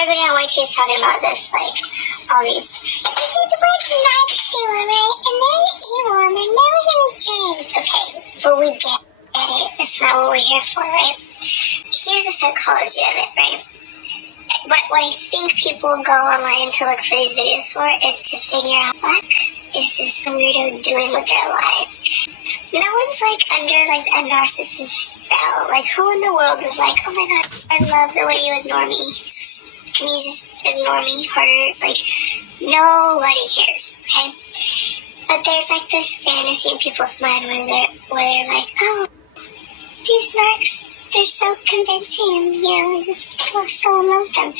everybody on YT is talking about this, like, all these, this is what Narcs do, alright? And they're evil, and they're never gonna change. Okay, but we get it. That's not what we're here for, right? Here's the psychology of it, right? What I think people go online to look for these videos for is to figure out what is this weirdo doing with their lives. No one's like under like a narcissist spell. Like, who in the world is like, oh my god, I love the way you ignore me. Can you just ignore me harder? Like, nobody cares, okay? But there's like this fantasy in people's mind where they're like, oh, these narcs, they're so convincing, and I just feel so in love with them.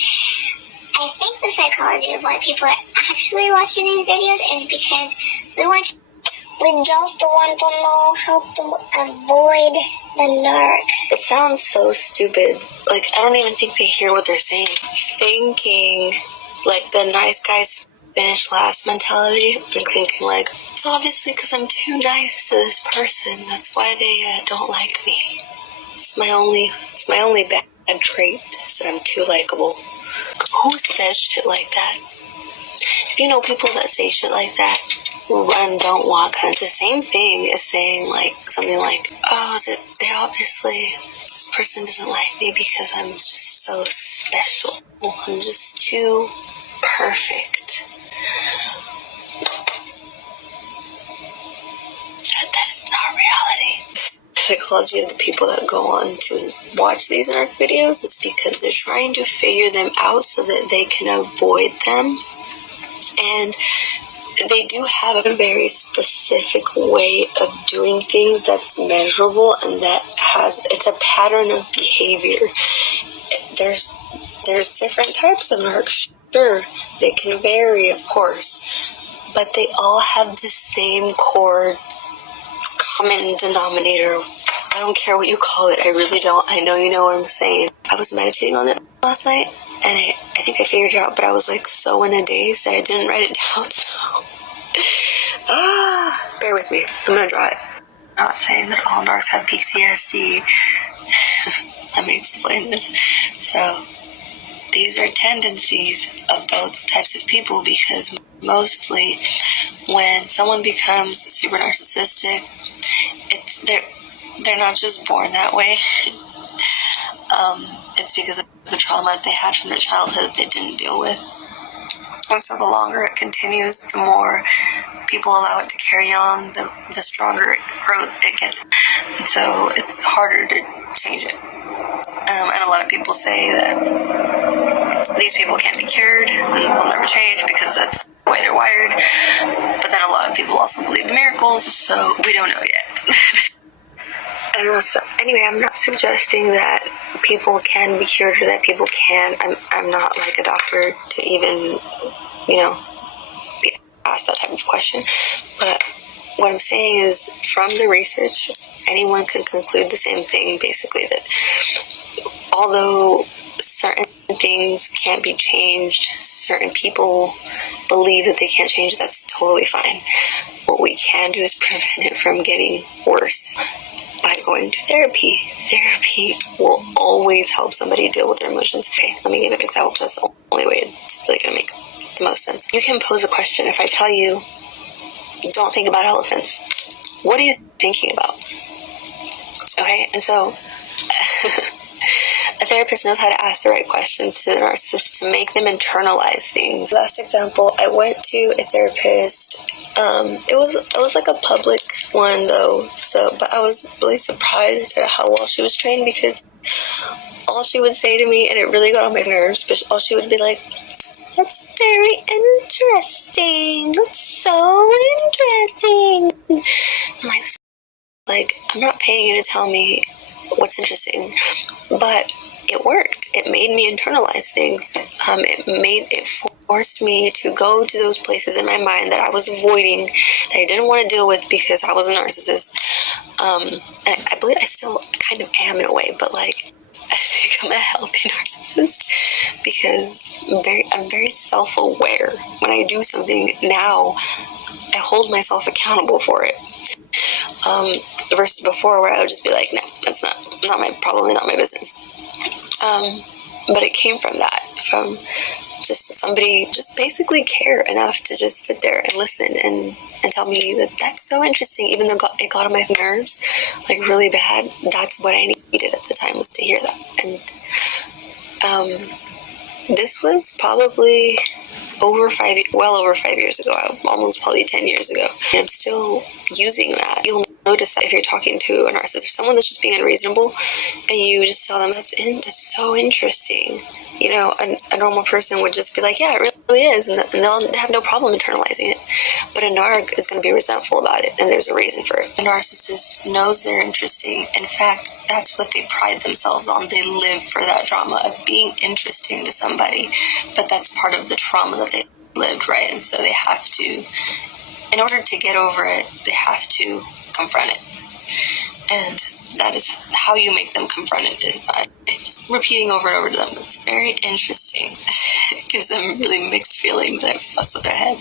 I think the psychology of why people are actually watching these videos is because we just want to know how to avoid the narc. It sounds so stupid. Like, I don't even think they hear what they're saying. Thinking, like, the nice guys finish last mentality, and thinking, like, it's obviously because I'm too nice to this person. That's why they don't like me. It's my only bad trait is that I'm too likable. Who says shit like that? If you know people that say shit like that, run, don't walk. It's the same thing as saying like something like, oh, they obviously, this person doesn't like me because I'm just so special. I'm just too perfect. That is not reality. The psychology of the people that go on to watch these Narc videos is because they're trying to figure them out so that they can avoid them. And they do have a very specific way of doing things that's measurable and that it's a pattern of behavior. There's different types of narcs. Sure, they can vary, of course, but they all have the same core common denominator. I don't care what you call it. I really don't. I know you know what I'm saying. I was meditating on it last night, and I think I figured it out, but I was like so in a daze that I didn't write it down, so bear with me. I'm gonna draw it. I'm not saying that all narcs have PTSD. Let me explain this. So these are tendencies of both types of people, because mostly when someone becomes super narcissistic, they're not just born that way. It's because of the trauma that they had from their childhood they didn't deal with. And so the longer it continues, the more people allow it to carry on, the stronger growth it gets. And so it's harder to change it. And a lot of people say that these people can't be cured and will never change because that's the way they're wired. But then a lot of people also believe in miracles, so we don't know yet. So anyway, I'm not suggesting that people can be cured or that people can. I'm not like a doctor to even, be asked that type of question. But what I'm saying is, from the research, anyone can conclude the same thing, basically, that although certain things can't be changed, certain people believe that they can't change it, that's totally fine. What we can do is prevent it from getting worse by going to therapy. Therapy will always help somebody deal with their emotions. Okay, let me give an example. That's the only way it's really going to make the most sense. You can pose a question. If I tell you, don't think about elephants, what are you thinking about? Okay, and so a therapist knows how to ask the right questions to the narcissist to make them internalize things. Last example, I went to a therapist. It was like a public one though, but I was really surprised at how well she was trained, because all she would say to me, and it really got on my nerves, but all she would be like, "That's very interesting. That's so interesting." I'm like, I'm not paying you to tell me what's interesting, but it worked. It made me internalize things. It forced me to go to those places in my mind that I was avoiding, that I didn't want to deal with because I was a narcissist. And I believe I still kind of am in a way, but like, I think I'm a healthy narcissist because I'm very self-aware. When I do something now, I hold myself accountable for it. Versus before, where I would just be like, no, that's not my problem and not my business. But it came from that. from just somebody just basically care enough to just sit there and listen and tell me that that's so interesting, even though it got on my nerves like really bad. That's what I needed at the time, was to hear that. And this was probably well over 5 years ago, almost probably 10 years ago. And I'm still using that. You'll notice that if you're talking to a narcissist or someone that's just being unreasonable, and you just tell them that's so interesting. You know, a normal person would just be like, yeah, it really is, and they'll have no problem internalizing it. But a narc is going to be resentful about it, and there's a reason for it. A narcissist knows they're interesting. In fact, that's what they pride themselves on. They live for that drama of being interesting to somebody, but that's part of the trauma that they lived, right? And so they have to, in order to get over it, they have to confront it. And that is how you make them confront it, is by just repeating over and over to them. It's very interesting. It gives them really mixed feelings. It fucks with their heads.